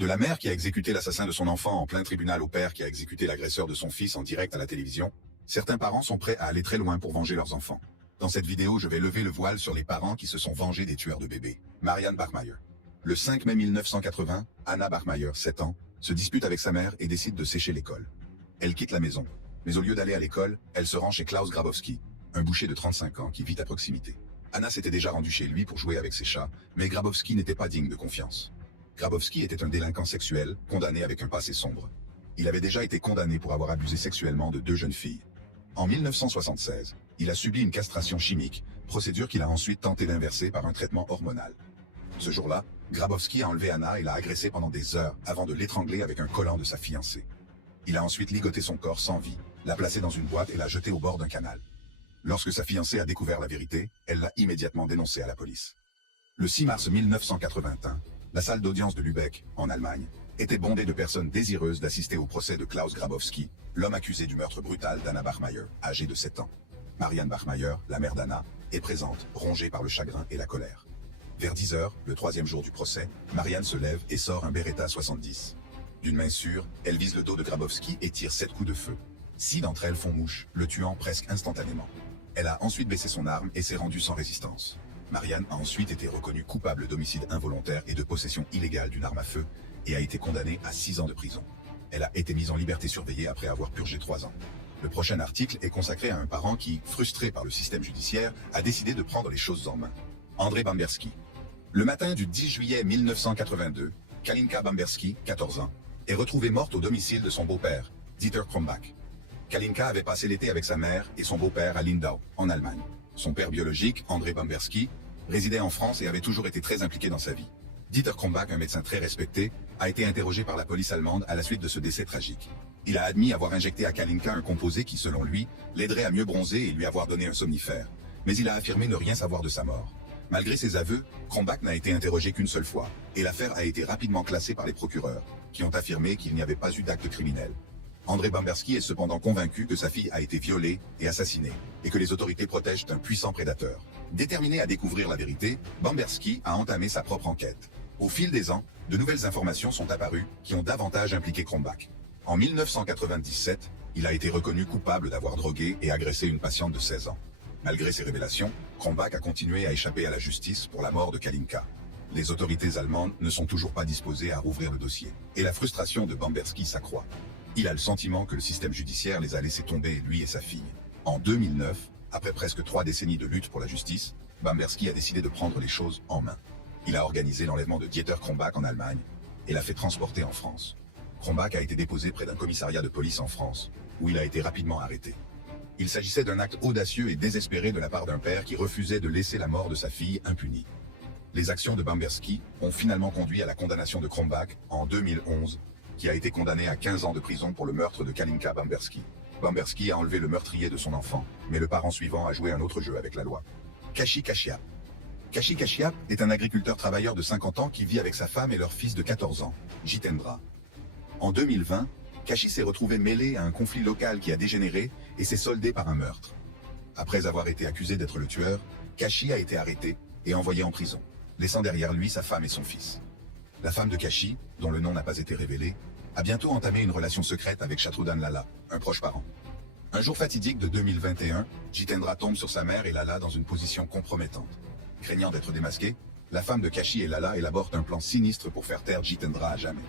De la mère qui a exécuté l'assassin de son enfant en plein tribunal au père qui a exécuté l'agresseur de son fils en direct à la télévision, certains parents sont prêts à aller très loin pour venger leurs enfants. Dans cette vidéo, je vais lever le voile sur les parents qui se sont vengés des tueurs de bébés. Marianne Bachmeier. Le 5 mai 1980, Anna Bachmeier, 7 ans, se dispute avec sa mère et décide de sécher l'école. Elle quitte la maison, mais au lieu d'aller à l'école, elle se rend chez Klaus Grabowski, un boucher de 35 ans qui vit à proximité. Anna s'était déjà rendue chez lui pour jouer avec ses chats, mais Grabowski n'était pas digne de confiance. Grabowski était un délinquant sexuel, condamné avec un passé sombre. Il avait déjà été condamné pour avoir abusé sexuellement de 2 jeunes filles. En 1976, il a subi une castration chimique, procédure qu'il a ensuite tenté d'inverser par un traitement hormonal. Ce jour-là, Grabowski a enlevé Anna et l'a agressée pendant des heures avant de l'étrangler avec un collant de sa fiancée. Il a ensuite ligoté son corps sans vie, l'a placé dans une boîte et l'a jeté au bord d'un canal. Lorsque sa fiancée a découvert la vérité, elle l'a immédiatement dénoncé à la police. Le 6 mars 1981, la salle d'audience de Lübeck, en Allemagne, était bondée de personnes désireuses d'assister au procès de Klaus Grabowski, l'homme accusé du meurtre brutal d'Anna Bachmeier, âgée de 7 ans. Marianne Bachmeier, la mère d'Anna, est présente, rongée par le chagrin et la colère. Vers 10 heures, le 3e jour du procès, Marianne se lève et sort un Beretta 70. D'une main sûre, elle vise le dos de Grabowski et tire 7 coups de feu. 6 d'entre elles font mouche, le tuant presque instantanément. Elle a ensuite baissé son arme et s'est rendue sans résistance. Marianne a ensuite été reconnue coupable d'homicide involontaire et de possession illégale d'une arme à feu et a été condamnée à 6 ans de prison. Elle a été mise en liberté surveillée après avoir purgé 3 ans. Le prochain article est consacré à un parent qui, frustré par le système judiciaire, a décidé de prendre les choses en main. André Bamberski. Le matin du 10 juillet 1982, Kalinka Bamberski, 14 ans, est retrouvée morte au domicile de son beau-père, Dieter Krombach. Kalinka avait passé l'été avec sa mère et son beau-père à Lindau, en Allemagne. Son père biologique, André Bamberski, résidait en France et avait toujours été très impliqué dans sa vie. Dieter Krombach, un médecin très respecté, a été interrogé par la police allemande à la suite de ce décès tragique. Il a admis avoir injecté à Kalinka un composé qui, selon lui, l'aiderait à mieux bronzer et lui avoir donné un somnifère. Mais il a affirmé ne rien savoir de sa mort. Malgré ses aveux, Krombach n'a été interrogé qu'une seule fois, et l'affaire a été rapidement classée par les procureurs, qui ont affirmé qu'il n'y avait pas eu d'acte criminel. André Bamberski est cependant convaincu que sa fille a été violée et assassinée, et que les autorités protègent un puissant prédateur. Déterminé à découvrir la vérité, Bamberski a entamé sa propre enquête. Au fil des ans, de nouvelles informations sont apparues qui ont davantage impliqué Krombach. En 1997, il a été reconnu coupable d'avoir drogué et agressé une patiente de 16 ans. Malgré ces révélations, Krombach a continué à échapper à la justice pour la mort de Kalinka. Les autorités allemandes ne sont toujours pas disposées à rouvrir le dossier, et la frustration de Bamberski s'accroît. Il a le sentiment que le système judiciaire les a laissés tomber, lui et sa fille. En 2009, après presque 3 décennies de lutte pour la justice, Bamberski a décidé de prendre les choses en main. Il a organisé l'enlèvement de Dieter Krombach en Allemagne et l'a fait transporter en France. Krombach a été déposé près d'un commissariat de police en France, où il a été rapidement arrêté. Il s'agissait d'un acte audacieux et désespéré de la part d'un père qui refusait de laisser la mort de sa fille impunie. Les actions de Bamberski ont finalement conduit à la condamnation de Krombach en 2011, qui a été condamné à 15 ans de prison pour le meurtre de Kalinka Bamberski. Bamberski a enlevé le meurtrier de son enfant, mais le parent suivant a joué un autre jeu avec la loi. Kashi Kashiap. Kashi Kashiap est un agriculteur travailleur de 50 ans qui vit avec sa femme et leur fils de 14 ans, Jitendra. En 2020, Kashi s'est retrouvé mêlé à un conflit local qui a dégénéré et s'est soldé par un meurtre. Après avoir été accusé d'être le tueur, Kashi a été arrêté et envoyé en prison, laissant derrière lui sa femme et son fils. La femme de Kashi, dont le nom n'a pas été révélé, a bientôt entamé une relation secrète avec Shatrughan Lalla, un proche parent. Un jour fatidique de 2021, Jitendra tombe sur sa mère et Lalla dans une position compromettante. Craignant d'être démasquée, la femme de Kashi et Lalla élaborent un plan sinistre pour faire taire Jitendra à jamais.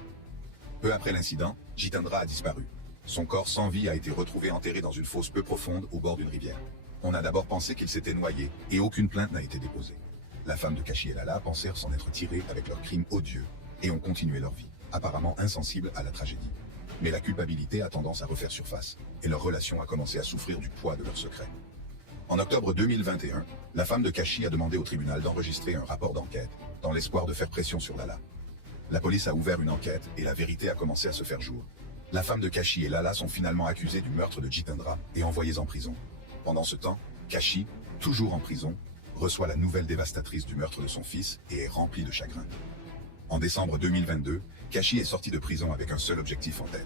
Peu après l'incident, Jitendra a disparu. Son corps sans vie a été retrouvé enterré dans une fosse peu profonde au bord d'une rivière. On a d'abord pensé qu'il s'était noyé et aucune plainte n'a été déposée. La femme de Kashi et Lalla pensèrent s'en être tirés avec leurs crimes odieux et ont continué leur vie, apparemment insensibles à la tragédie. Mais la culpabilité a tendance à refaire surface et leur relation a commencé à souffrir du poids de leurs secrets. En octobre 2021, la femme de Kashi a demandé au tribunal d'enregistrer un rapport d'enquête, dans l'espoir de faire pression sur Lalla. La police a ouvert une enquête et la vérité a commencé à se faire jour. La femme de Kashi et Lalla sont finalement accusées du meurtre de Jitendra et envoyées en prison. Pendant ce temps, Kashi, toujours en prison, reçoit la nouvelle dévastatrice du meurtre de son fils et est rempli de chagrin. En décembre 2022, Kashi est sorti de prison avec un seul objectif en tête,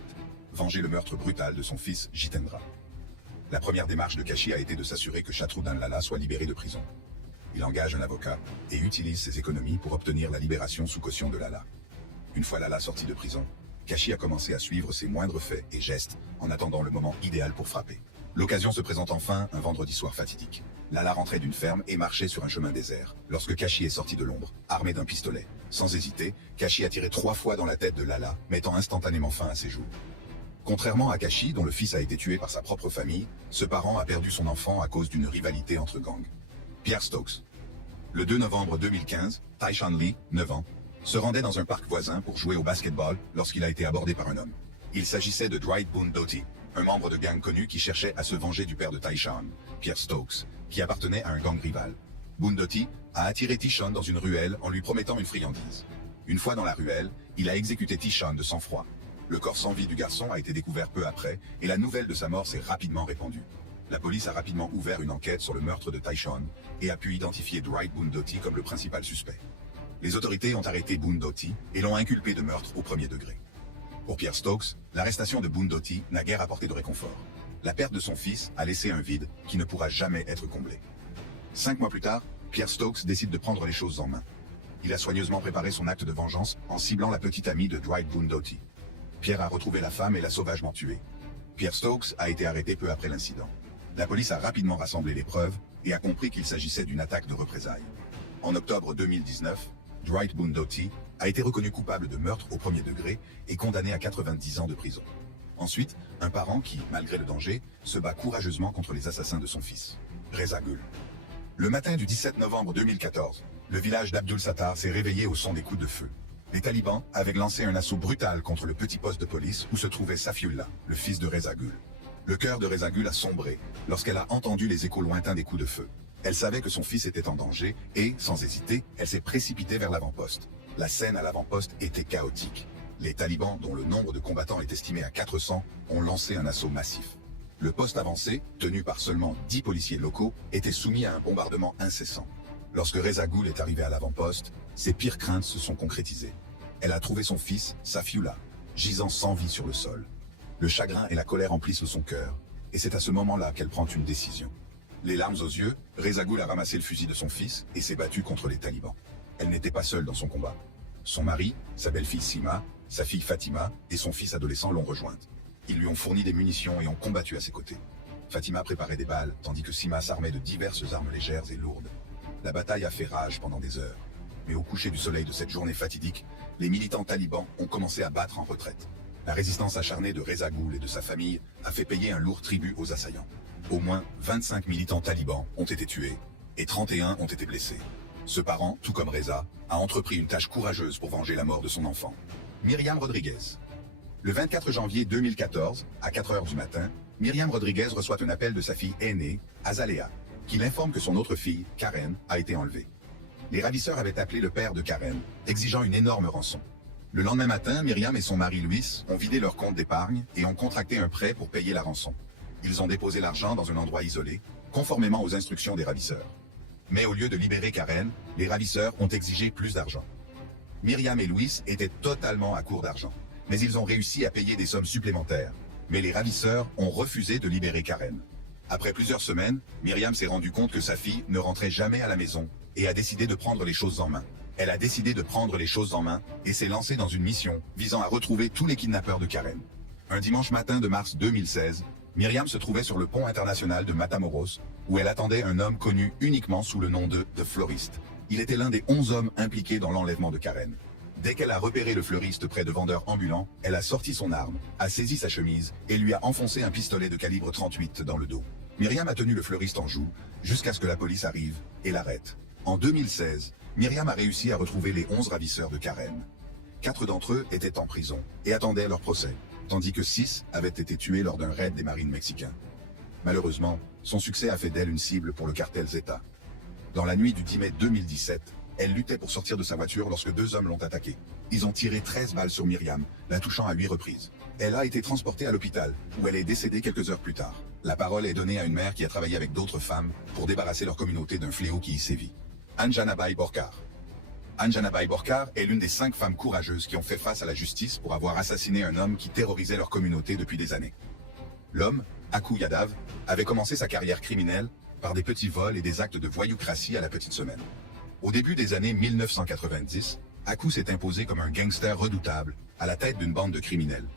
venger le meurtre brutal de son fils Jitendra. La première démarche de Kashi a été de s'assurer que Shatrughan Lalla soit libéré de prison. Il engage un avocat et utilise ses économies pour obtenir la libération sous caution de Lalla. Une fois Lala sortie de prison, Kashi a commencé à suivre ses moindres faits et gestes en attendant le moment idéal pour frapper. L'occasion se présente enfin un vendredi soir fatidique. Lala rentrait d'une ferme et marchait sur un chemin désert, lorsque Kashi est sorti de l'ombre, armé d'un pistolet. Sans hésiter, Kashi a tiré 3 fois dans la tête de Lala, mettant instantanément fin à ses jours. Contrairement à Kashi, dont le fils a été tué par sa propre famille, ce parent a perdu son enfant à cause d'une rivalité entre gangs. Pierre Stokes. Le 2 novembre 2015, Tyshawn Lee, 9 ans, se rendait dans un parc voisin pour jouer au basketball lorsqu'il a été abordé par un homme. Il s'agissait de Dwight Boone Doty, un membre de gang connu qui cherchait à se venger du père de Tyshawn, Pierre Stokes, qui appartenait à un gang rival. Boone Doty a attiré Tyshawn dans une ruelle en lui promettant une friandise. Une fois dans la ruelle, il a exécuté Tyshawn de sang-froid. Le corps sans vie du garçon a été découvert peu après et la nouvelle de sa mort s'est rapidement répandue. La police a rapidement ouvert une enquête sur le meurtre de Tyshawn et a pu identifier Dwight Boone Doty comme le principal suspect. Les autorités ont arrêté Boone Doty et l'ont inculpé de meurtre au premier degré. Pour Pierre Stokes, l'arrestation de Boone Doty n'a guère apporté de réconfort. La perte de son fils a laissé un vide qui ne pourra jamais être comblé. 5 mois plus tard, Pierre Stokes décide de prendre les choses en main. Il a soigneusement préparé son acte de vengeance en ciblant la petite amie de Dwight Boone Doty. Pierre a retrouvé la femme et l'a sauvagement tuée. Pierre Stokes a été arrêté peu après l'incident. La police a rapidement rassemblé les preuves et a compris qu'il s'agissait d'une attaque de représailles. En octobre 2019, Dwight Boone Doty a été reconnu coupable de meurtre au premier degré et condamné à 90 ans de prison. Ensuite, un parent qui, malgré le danger, se bat courageusement contre les assassins de son fils. Reza Gul. Le matin du 17 novembre 2014, le village d'Abdul Sattar s'est réveillé au son des coups de feu. Les talibans avaient lancé un assaut brutal contre le petit poste de police où se trouvait Safiullah, le fils de Reza Gul. Le cœur de Reza Gul a sombré lorsqu'elle a entendu les échos lointains des coups de feu. Elle savait que son fils était en danger et, sans hésiter, elle s'est précipitée vers l'avant-poste. La scène à l'avant-poste était chaotique. Les talibans, dont le nombre de combattants est estimé à 400, ont lancé un assaut massif. Le poste avancé, tenu par seulement 10 policiers locaux, était soumis à un bombardement incessant. Lorsque Reza Gul est arrivée à l'avant-poste, ses pires craintes se sont concrétisées. Elle a trouvé son fils, Safiullah, gisant sans vie sur le sol. Le chagrin et la colère emplissent son cœur, et c'est à ce moment-là qu'elle prend une décision. Les larmes aux yeux, Reza Gul a ramassé le fusil de son fils et s'est battue contre les talibans. Elle n'était pas seule dans son combat. Son mari, sa belle-fille Sima, sa fille Fatima et son fils adolescent l'ont rejointe. Ils lui ont fourni des munitions et ont combattu à ses côtés. Fatima préparait des balles, tandis que Sima s'armait de diverses armes légères et lourdes. La bataille a fait rage pendant des heures. Mais au coucher du soleil de cette journée fatidique, les militants talibans ont commencé à battre en retraite. La résistance acharnée de Reza Gul et de sa famille a fait payer un lourd tribut aux assaillants. Au moins 25 militants talibans ont été tués et 31 ont été blessés. Ce parent, tout comme Reza, a entrepris une tâche courageuse pour venger la mort de son enfant. Myriam Rodriguez. Le 24 janvier 2014, à 4 heures du matin, Myriam Rodriguez reçoit un appel de sa fille aînée, Azalea, qui l'informe que son autre fille, Karen, a été enlevée. Les ravisseurs avaient appelé le père de Karen, exigeant une énorme rançon. Le lendemain matin, Myriam et son mari Luis ont vidé leur compte d'épargne et ont contracté un prêt pour payer la rançon. Ils ont déposé l'argent dans un endroit isolé, conformément aux instructions des ravisseurs. Mais au lieu de libérer Karen, les ravisseurs ont exigé plus d'argent. Myriam et Luis étaient totalement à court d'argent, mais ils ont réussi à payer des sommes supplémentaires. Mais les ravisseurs ont refusé de libérer Karen. Après plusieurs semaines, Myriam s'est rendue compte que sa fille ne rentrait jamais à la maison et a décidé de prendre les choses en main. Elle a décidé de prendre les choses en main et s'est lancée dans une mission visant à retrouver tous les kidnappeurs de Karen. Un dimanche matin de mars 2016, Myriam se trouvait sur le pont international de Matamoros, où elle attendait un homme connu uniquement sous le nom de The Florist. Il était l'un des 11 hommes impliqués dans l'enlèvement de Karen. Dès qu'elle a repéré le fleuriste près de vendeurs ambulants, elle a sorti son arme, a saisi sa chemise et lui a enfoncé un pistolet de calibre 38 dans le dos. Myriam a tenu le fleuriste en joue, jusqu'à ce que la police arrive et l'arrête. En 2016, Myriam a réussi à retrouver les 11 ravisseurs de Karen. 4 d'entre eux étaient en prison et attendaient leur procès, tandis que 6 avaient été tués lors d'un raid des marines mexicains. Malheureusement, son succès a fait d'elle une cible pour le cartel Zeta. Dans la nuit du 10 mai 2017, elle luttait pour sortir de sa voiture lorsque 2 hommes l'ont attaquée. Ils ont tiré 13 balles sur Myriam, la touchant à 8 reprises. Elle a été transportée à l'hôpital, où elle est décédée quelques heures plus tard. La parole est donnée à une mère qui a travaillé avec d'autres femmes pour débarrasser leur communauté d'un fléau qui y sévit. Anjana Bai Borkar. Anjana Bai Borkar est l'une des 5 femmes courageuses qui ont fait face à la justice pour avoir assassiné un homme qui terrorisait leur communauté depuis des années. L'homme, Aku Yadav, avait commencé sa carrière criminelle par des petits vols et des actes de voyoucratie à la petite semaine. Au début des années 1990, Aku s'est imposé comme un gangster redoutable, à la tête d'une bande de criminels.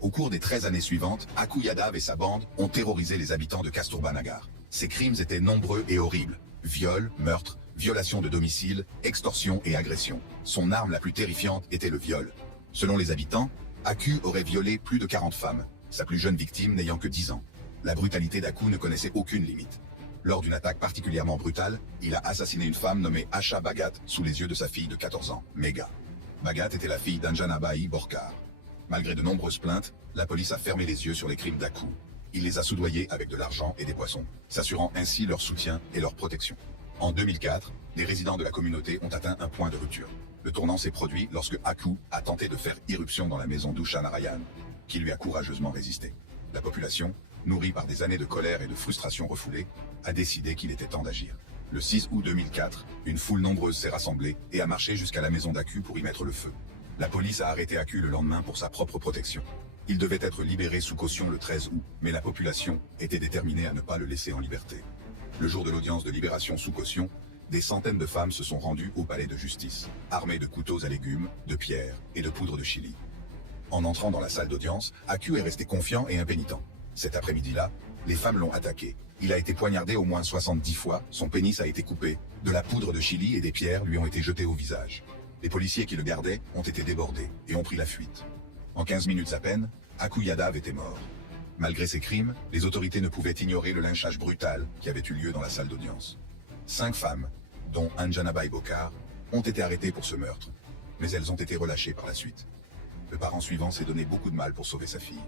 Au cours des 13 années suivantes, Aku Yadav et sa bande ont terrorisé les habitants de Kasturba-Nagar. Ses crimes étaient nombreux et horribles. Viols, meurtres, violations de domicile, extorsion et agression. Son arme la plus terrifiante était le viol. Selon les habitants, Aku aurait violé plus de 40 femmes, sa plus jeune victime n'ayant que 10 ans. La brutalité d'Aku ne connaissait aucune limite. Lors d'une attaque particulièrement brutale, il a assassiné une femme nommée Asha Bhagat sous les yeux de sa fille de 14 ans, Megha. Bhagat était la fille d'Anjanabai Borkar. Malgré de nombreuses plaintes, la police a fermé les yeux sur les crimes d'Aku. Il les a soudoyés avec de l'argent et des poissons, s'assurant ainsi leur soutien et leur protection. En 2004, les résidents de la communauté ont atteint un point de rupture. Le tournant s'est produit lorsque Aku a tenté de faire irruption dans la maison d'Usha Narayan, qui lui a courageusement résisté. La population, nourrie par des années de colère et de frustration refoulée, a décidé qu'il était temps d'agir. Le 6 août 2004, une foule nombreuse s'est rassemblée et a marché jusqu'à la maison d'Aku pour y mettre le feu. La police a arrêté Aku le lendemain pour sa propre protection. Il devait être libéré sous caution le 13 août, mais la population était déterminée à ne pas le laisser en liberté. Le jour de l'audience de libération sous caution, des centaines de femmes se sont rendues au palais de justice, armées de couteaux à légumes, de pierres et de poudre de chili. En entrant dans la salle d'audience, Aku est resté confiant et impénitent. Cet après-midi-là, les femmes l'ont attaqué. Il a été poignardé au moins 70 fois, son pénis a été coupé, de la poudre de chili et des pierres lui ont été jetées au visage. Les policiers qui le gardaient ont été débordés et ont pris la fuite. En 15 minutes à peine, Aku Yadav était mort. Malgré ses crimes, les autorités ne pouvaient ignorer le lynchage brutal qui avait eu lieu dans la salle d'audience. 5 femmes, dont Anjanabai Borkar, ont été arrêtées pour ce meurtre, mais elles ont été relâchées par la suite. Le parent suivant s'est donné beaucoup de mal pour sauver sa fille.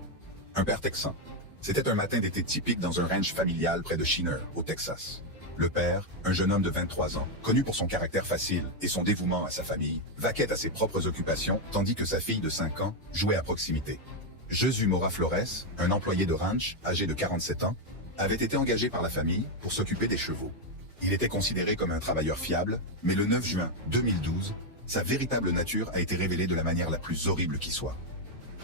Un père texan. C'était un matin d'été typique dans un ranch familial près de Shiner, au Texas. Le père, un jeune homme de 23 ans, connu pour son caractère facile et son dévouement à sa famille, vaquait à ses propres occupations, tandis que sa fille de 5 ans jouait à proximité. Josu Mora Flores, un employé de ranch, âgé de 47 ans, avait été engagé par la famille pour s'occuper des chevaux. Il était considéré comme un travailleur fiable, mais le 9 juin 2012, sa véritable nature a été révélée de la manière la plus horrible qui soit.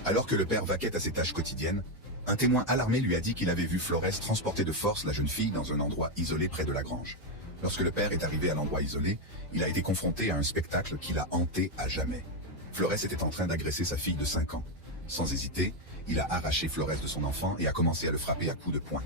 Alors que le père vaquait à ses tâches quotidiennes, un témoin alarmé lui a dit qu'il avait vu Flores transporter de force la jeune fille dans un endroit isolé près de la grange. Lorsque le père est arrivé à l'endroit isolé, il a été confronté à un spectacle qui l'a hanté à jamais. Flores était en train d'agresser sa fille de 5 ans. Sans hésiter, il a arraché Flores de son enfant et a commencé à le frapper à coups de poing.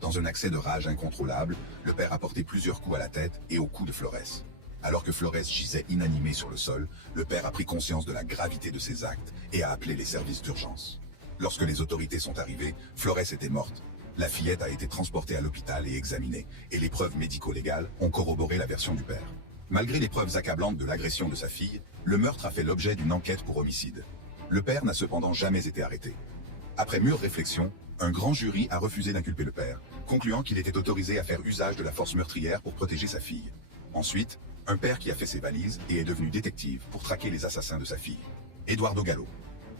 Dans un accès de rage incontrôlable, le père a porté plusieurs coups à la tête et au cou de Flores. Alors que Flores gisait inanimé sur le sol, le père a pris conscience de la gravité de ses actes et a appelé les services d'urgence. Lorsque les autorités sont arrivées, Flores était morte. La fillette a été transportée à l'hôpital et examinée, et les preuves médico-légales ont corroboré la version du père. Malgré les preuves accablantes de l'agression de sa fille, le meurtre a fait l'objet d'une enquête pour homicide. Le père n'a cependant jamais été arrêté. Après mûre réflexion, un grand jury a refusé d'inculper le père, concluant qu'il était autorisé à faire usage de la force meurtrière pour protéger sa fille. Ensuite, un père qui a fait ses valises et est devenu détective pour traquer les assassins de sa fille. Eduardo Gallo.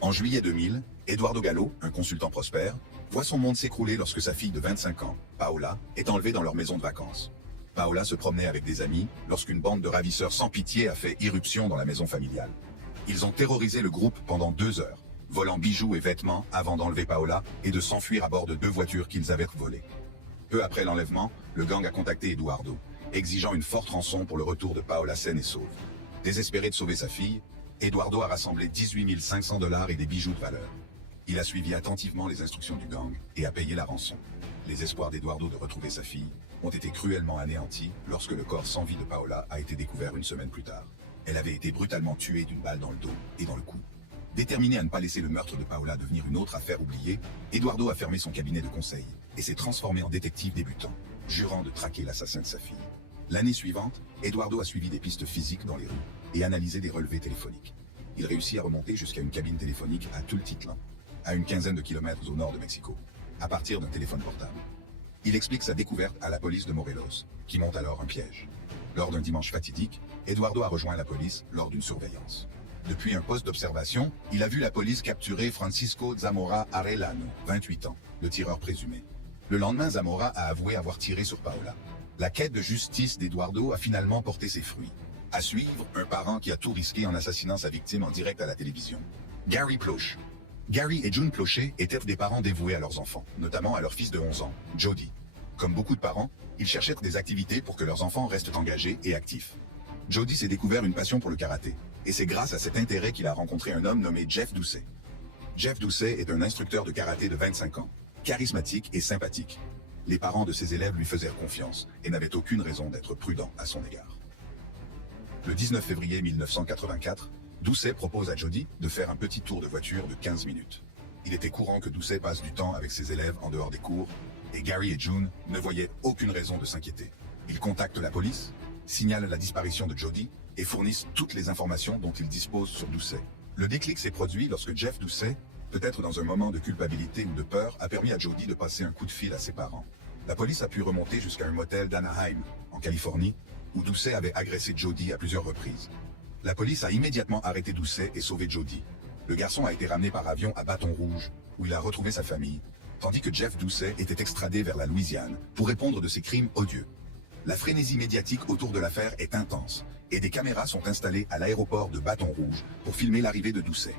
En juillet 2000, Eduardo Gallo, un consultant prospère, voit son monde s'écrouler lorsque sa fille de 25 ans, Paola, est enlevée dans leur maison de vacances. Paola se promenait avec des amis lorsqu'une bande de ravisseurs sans pitié a fait irruption dans la maison familiale. Ils ont terrorisé le groupe pendant 2 heures, volant bijoux et vêtements avant d'enlever Paola et de s'enfuir à bord de 2 voitures qu'ils avaient volées. Peu après l'enlèvement, le gang a contacté Eduardo, exigeant une forte rançon pour le retour de Paola saine et sauve. Désespéré de sauver sa fille, Eduardo a rassemblé 18 500 $ et des bijoux de valeur. Il a suivi attentivement les instructions du gang et a payé la rançon. Les espoirs d'Eduardo de retrouver sa fille ont été cruellement anéantis lorsque le corps sans vie de Paola a été découvert une semaine plus tard. Elle avait été brutalement tuée d'une balle dans le dos et dans le cou. Déterminé à ne pas laisser le meurtre de Paola devenir une autre affaire oubliée, Eduardo a fermé son cabinet de conseil et s'est transformé en détective débutant, jurant de traquer l'assassin de sa fille. L'année suivante, Eduardo a suivi des pistes physiques dans les rues et analysé des relevés téléphoniques. Il réussit à remonter jusqu'à une cabine téléphonique à Tultitlan, à une quinzaine de kilomètres au nord de Mexico, à partir d'un téléphone portable. Il explique sa découverte à la police de Morelos, qui monte alors un piège. Lors d'un dimanche fatidique, Eduardo a rejoint la police lors d'une surveillance. Depuis un poste d'observation, il a vu la police capturer Francisco Zamora Arellano, 28 ans, le tireur présumé. Le lendemain, Zamora a avoué avoir tiré sur Paola. La quête de justice d'Eduardo a finalement porté ses fruits. À suivre, un parent qui a tout risqué en assassinant sa victime en direct à la télévision. Gary Ploche. Gary et June Plocher étaient des parents dévoués à leurs enfants, notamment à leur fils de 11 ans, Jody. Comme beaucoup de parents, ils cherchaient des activités pour que leurs enfants restent engagés et actifs. Jody s'est découvert une passion pour le karaté. Et c'est grâce à cet intérêt qu'il a rencontré un homme nommé Jeff Doucet. Jeff Doucet est un instructeur de karaté de 25 ans, charismatique et sympathique. Les parents de ses élèves lui faisaient confiance et n'avaient aucune raison d'être prudents à son égard. Le 19 février 1984, Doucet propose à Jody de faire un petit tour de voiture de 15 minutes. Il était courant que Doucet passe du temps avec ses élèves en dehors des cours, et Gary et June ne voyaient aucune raison de s'inquiéter. Ils contactent la police, signalent la disparition de Jody et fournissent toutes les informations dont ils disposent sur Doucet. Le déclic s'est produit lorsque Jeff Doucet, peut-être dans un moment de culpabilité ou de peur, a permis à Jody de passer un coup de fil à ses parents. La police a pu remonter jusqu'à un motel d'Anaheim, en Californie, où Doucet avait agressé Jody à plusieurs reprises. La police a immédiatement arrêté Doucet et sauvé Jody. Le garçon a été ramené par avion à Baton Rouge, où il a retrouvé sa famille, tandis que Jeff Doucet était extradé vers la Louisiane pour répondre de ses crimes odieux. La frénésie médiatique autour de l'affaire est intense, et des caméras sont installées à l'aéroport de Baton Rouge pour filmer l'arrivée de Doucet.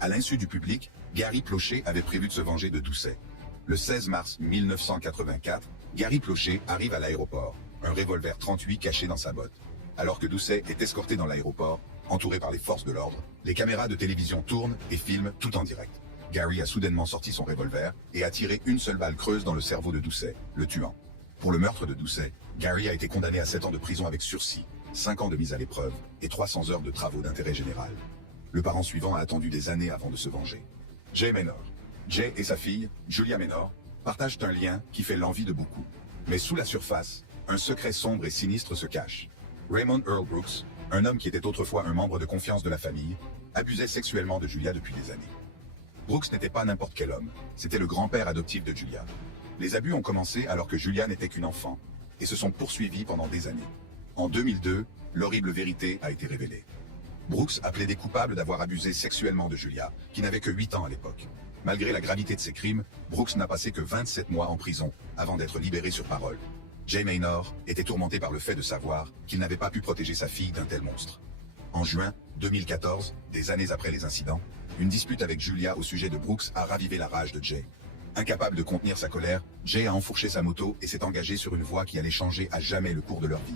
À l'insu du public, Gary Plauché avait prévu de se venger de Doucet. Le 16 mars 1984, Gary Plauché arrive à l'aéroport, un revolver 38 caché dans sa botte. Alors que Doucet est escorté dans l'aéroport, entouré par les forces de l'ordre, les caméras de télévision tournent et filment tout en direct. Gary a soudainement sorti son revolver et a tiré une seule balle creuse dans le cerveau de Doucet, le tuant. Pour le meurtre de Doucet, Gary a été condamné à 7 ans de prison avec sursis, 5 ans de mise à l'épreuve et 300 heures de travaux d'intérêt général. Le parent suivant a attendu des années avant de se venger. Jay Maynor. Jay et sa fille, Julia Maynor, partagent un lien qui fait l'envie de beaucoup. Mais sous la surface, un secret sombre et sinistre se cache. Raymond Earl Brooks, un homme qui était autrefois un membre de confiance de la famille, abusait sexuellement de Julia depuis des années. Brooks n'était pas n'importe quel homme, c'était le grand-père adoptif de Julia. Les abus ont commencé alors que Julia n'était qu'une enfant, et se sont poursuivis pendant des années. En 2002, l'horrible vérité a été révélée. Brooks a plaidé coupable d'avoir abusé sexuellement de Julia, qui n'avait que 8 ans à l'époque. Malgré la gravité de ses crimes, Brooks n'a passé que 27 mois en prison, avant d'être libéré sur parole. Jay Maynor était tourmenté par le fait de savoir qu'il n'avait pas pu protéger sa fille d'un tel monstre. En juin 2014, des années après les incidents, une dispute avec Julia au sujet de Brooks a ravivé la rage de Jay. Incapable de contenir sa colère, Jay a enfourché sa moto et s'est engagé sur une voie qui allait changer à jamais le cours de leur vie.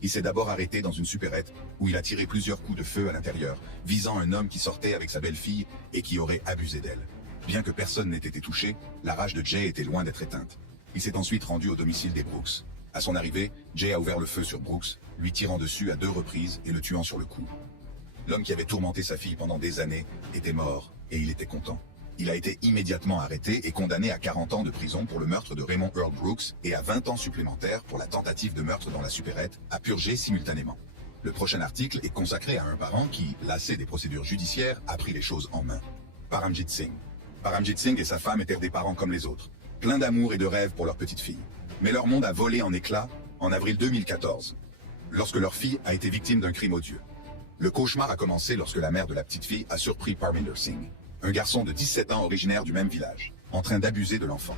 Il s'est d'abord arrêté dans une supérette, où il a tiré plusieurs coups de feu à l'intérieur, visant un homme qui sortait avec sa belle-fille et qui aurait abusé d'elle. Bien que personne n'ait été touché, la rage de Jay était loin d'être éteinte. Il s'est ensuite rendu au domicile des Brooks. À son arrivée, Jay a ouvert le feu sur Brooks, lui tirant dessus à 2 reprises et le tuant sur le coup. L'homme qui avait tourmenté sa fille pendant des années était mort, et il était content. Il a été immédiatement arrêté et condamné à 40 ans de prison pour le meurtre de Raymond Earl Brooks et à 20 ans supplémentaires pour la tentative de meurtre dans la supérette, à purger simultanément. Le prochain article est consacré à un parent qui, lassé des procédures judiciaires, a pris les choses en main. Paramjit Singh. Paramjit Singh et sa femme étaient des parents comme les autres, pleins d'amour et de rêves pour leur petite fille. Mais leur monde a volé en éclats en avril 2014, lorsque leur fille a été victime d'un crime odieux. Le cauchemar a commencé lorsque la mère de la petite fille a surpris Parminder Singh, un garçon de 17 ans originaire du même village, en train d'abuser de l'enfant.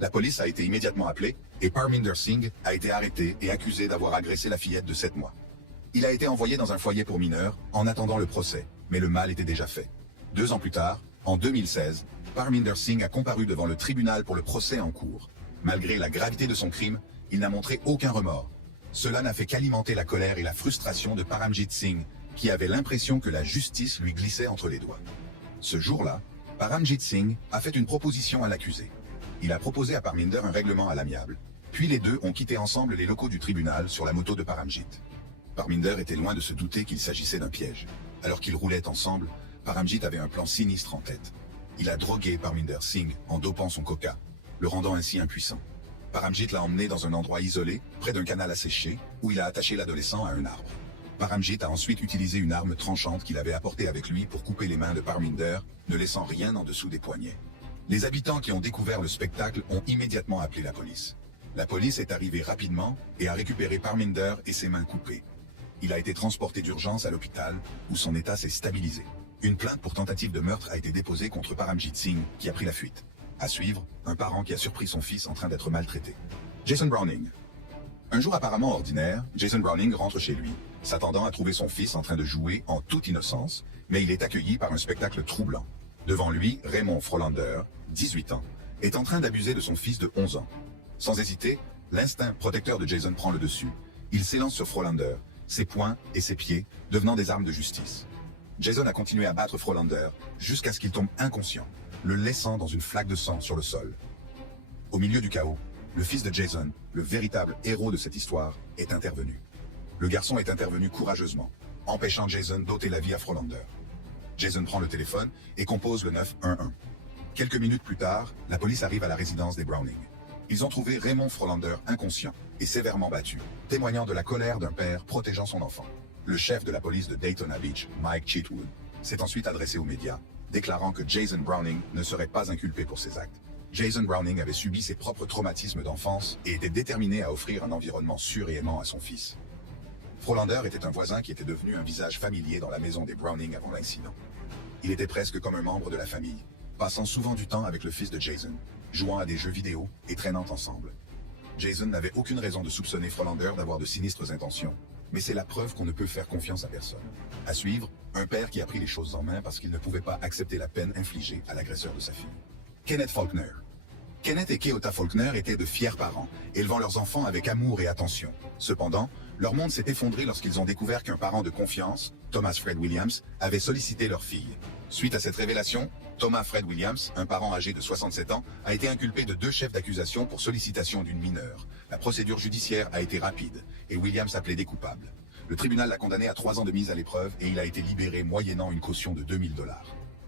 La police a été immédiatement appelée et Parminder Singh a été arrêté et accusé d'avoir agressé la fillette de 7 mois. Il a été envoyé dans un foyer pour mineurs en attendant le procès, mais le mal était déjà fait. 2 ans plus tard, en 2016, Parminder Singh a comparu devant le tribunal pour le procès en cours. Malgré la gravité de son crime, il n'a montré aucun remords. Cela n'a fait qu'alimenter la colère et la frustration de Paramjit Singh, qui avait l'impression que la justice lui glissait entre les doigts. Ce jour-là, Paramjit Singh a fait une proposition à l'accusé. Il a proposé à Parminder un règlement à l'amiable. Puis les deux ont quitté ensemble les locaux du tribunal sur la moto de Paramjit. Parminder était loin de se douter qu'il s'agissait d'un piège. Alors qu'ils roulaient ensemble, Paramjit avait un plan sinistre en tête. Il a drogué Parminder Singh en dopant son coca, le rendant ainsi impuissant. Paramjit l'a emmené dans un endroit isolé, près d'un canal asséché, où il a attaché l'adolescent à un arbre. Paramjit a ensuite utilisé une arme tranchante qu'il avait apportée avec lui pour couper les mains de Parminder, ne laissant rien en dessous des poignets. Les habitants qui ont découvert le spectacle ont immédiatement appelé la police. La police est arrivée rapidement et a récupéré Parminder et ses mains coupées. Il a été transporté d'urgence à l'hôpital, où son état s'est stabilisé. Une plainte pour tentative de meurtre a été déposée contre Paramjit Singh, qui a pris la fuite. À suivre, un parent qui a surpris son fils en train d'être maltraité. Jason Browning. Un jour apparemment ordinaire, Jason Browning rentre chez lui, s'attendant à trouver son fils en train de jouer en toute innocence, mais il est accueilli par un spectacle troublant. Devant lui, Raymond Frolander, 18 ans, est en train d'abuser de son fils de 11 ans. Sans hésiter, l'instinct protecteur de Jason prend le dessus. Il s'élance sur Frolander, ses poings et ses pieds devenant des armes de justice. Jason a continué à battre Frolander jusqu'à ce qu'il tombe inconscient, le laissant dans une flaque de sang sur le sol. Au milieu du chaos, le fils de Jason, le véritable héros de cette histoire, est intervenu. Le garçon est intervenu courageusement, empêchant Jason d'ôter la vie à Frolander. Jason prend le téléphone et compose le 911. Quelques minutes plus tard, la police arrive à la résidence des Browning. Ils ont trouvé Raymond Frolander inconscient et sévèrement battu, témoignant de la colère d'un père protégeant son enfant. Le chef de la police de Daytona Beach, Mike Cheatwood, s'est ensuite adressé aux médias, déclarant que Jason Browning ne serait pas inculpé pour ses actes. Jason Browning avait subi ses propres traumatismes d'enfance et était déterminé à offrir un environnement sûr et aimant à son fils. Frolander était un voisin qui était devenu un visage familier dans la maison des Browning avant l'incident. Il était presque comme un membre de la famille, passant souvent du temps avec le fils de Jason, jouant à des jeux vidéo et traînant ensemble. Jason n'avait aucune raison de soupçonner Frolander d'avoir de sinistres intentions, mais c'est la preuve qu'on ne peut faire confiance à personne. À suivre, un père qui a pris les choses en main parce qu'il ne pouvait pas accepter la peine infligée à l'agresseur de sa fille. Kenneth Faulkner. Kenneth et Keota Faulkner étaient de fiers parents, élevant leurs enfants avec amour et attention. Cependant, leur monde s'est effondré lorsqu'ils ont découvert qu'un parent de confiance, Thomas Fred Williams, avait sollicité leur fille. Suite à cette révélation, Thomas Fred Williams, un parent âgé de 67 ans, a été inculpé de 2 chefs d'accusation pour sollicitation d'une mineure. La procédure judiciaire a été rapide, et Williams a plaidé coupable. Le tribunal l'a condamné à 3 ans de mise à l'épreuve et il a été libéré moyennant une caution de $2000.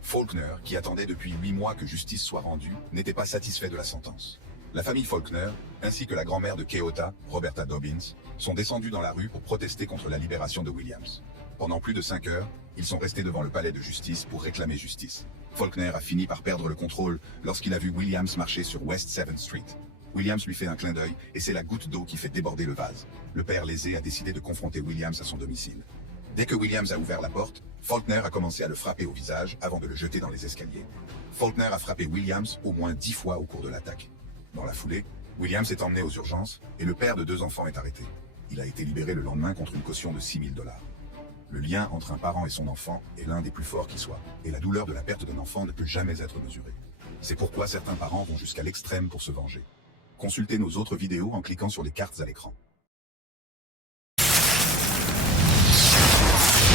Faulkner, qui attendait depuis 8 mois que justice soit rendue, n'était pas satisfait de la sentence. La famille Faulkner, ainsi que la grand-mère de Keota, Roberta Dobbins, sont descendus dans la rue pour protester contre la libération de Williams. Pendant plus de 5 heures, ils sont restés devant le palais de justice pour réclamer justice. Faulkner a fini par perdre le contrôle lorsqu'il a vu Williams marcher sur West 7th Street. Williams lui fait un clin d'œil et c'est la goutte d'eau qui fait déborder le vase. Le père lésé a décidé de confronter Williams à son domicile. Dès que Williams a ouvert la porte, Faulkner a commencé à le frapper au visage avant de le jeter dans les escaliers. Faulkner a frappé Williams au moins 10 fois au cours de l'attaque. Dans la foulée, Williams est emmené aux urgences et le père de 2 enfants est arrêté. Il a été libéré le lendemain contre une caution de $6000. Le lien entre un parent et son enfant est l'un des plus forts qui soit, et la douleur de la perte d'un enfant ne peut jamais être mesurée. C'est pourquoi certains parents vont jusqu'à l'extrême pour se venger. Consultez nos autres vidéos en cliquant sur les cartes à l'écran.